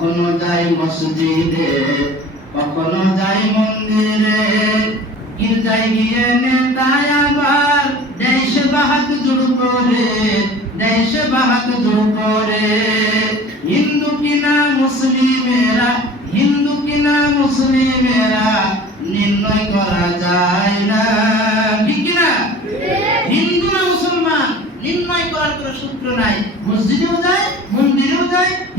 কখনো যাই মসজিদে কখনো যাই মন্দিরে। গির্জায় গিয়ে নেতায় আবার দেশ বাহাত জুড় করে দেশ বাহাত জুড় করে। হিন্দু কিনা মুসলিমেরা হিন্দু কিনা মুসলিমেরা নির্ণয় করা যায় না। ঠিক কিনা হিন্দু না মুসলমান নির্ণয় করার কোনো সূত্র নাই। মসজিদেও যায়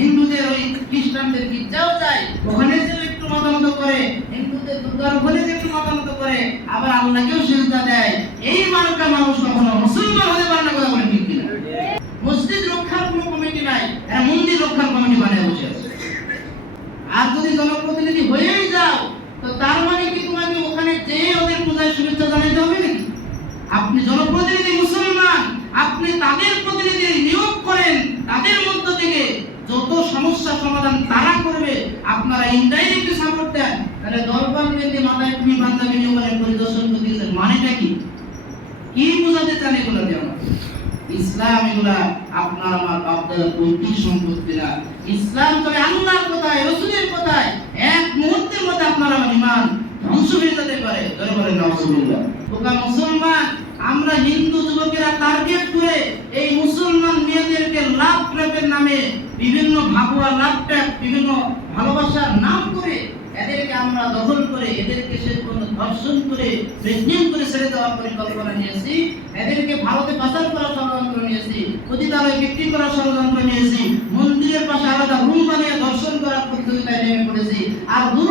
হিন্দুদের ওই খ্রিস্টানদের গির্জাও যায় ওখানে যে একটু মতামত করে, হিন্দুদের দুর্গার ওখানে যে একটু মতামত করে, আবার আল্লাহকেও সিজদা দেয়। এই মার্কা মানুষ কখনো মুসলমান হতে পারে না, কথা বলেন ঠিক কিনা? মসজিদ রক্ষার কোনো কমিটি নাই, এরা মন্দির রক্ষার কমিটি বানিয়ে বসে আর যদি জনপ্রতিনিধি হয়েই যাও, তো তার মানে কি তোমাকে ওখানে যে ওদের পূজায় শুভেচ্ছা জানাইতে হবে নাকি? আপনি জনপ্রতিনিধি মুসলমান, আপনি তাদের প্রতিনিধি নিয়োগ করেন তাদের মধ্য থেকে যত সমস্যা সমাধান তারা করবে, আপনারা ইনডাইরেক্টলি সাপোর্ট দেন। তাহলে দরবার বেঁধে মাথায় তুমি পাঞ্জাবি ওখানে পরিদর্শন করতে গেছেন মানেটা কি? কি বোঝাতে চান এগুলো আমাকে? ইসলাম এগুলা আপনার আমার বাপদাদার পৈতৃক সম্পত্তি না। ইসলাম তবে আল্লাহর কথায়, রসুলের কথায়, এক মুহূর্তের মধ্যে আপনার আমার ইমান ধ্বংস হয়ে যেতে পারে। ধরে বলেন নওয়াজুবিল্লাহ ওকা মুসলমান, আমরা হিন্দু যুবকেরা টার্গেট করে এই মুসলমান মেয়েদেরকে লাভ ভাবুয়া লাভটা বিভিন্ন ভালোবাসার নাম করে এদেরকে আমরা দখল করে, এদেরকে সে কোনো ধর্ষণ করে প্রেগনেন্ট করে ছেড়ে দেওয়ার পরিকল্পনা নিয়েছি। এদেরকে ভারতে পাচার করার ষড়যন্ত্র নিয়েছি পতিতালয়ে বিক্রি করার ষড়যন্ত্র নিয়েছি, মন্দিরের পাশে আলাদা রুম বানিয়ে দর্শন করার প্রতিযোগিতায় নেমে পড়েছি। আর মুসলমানের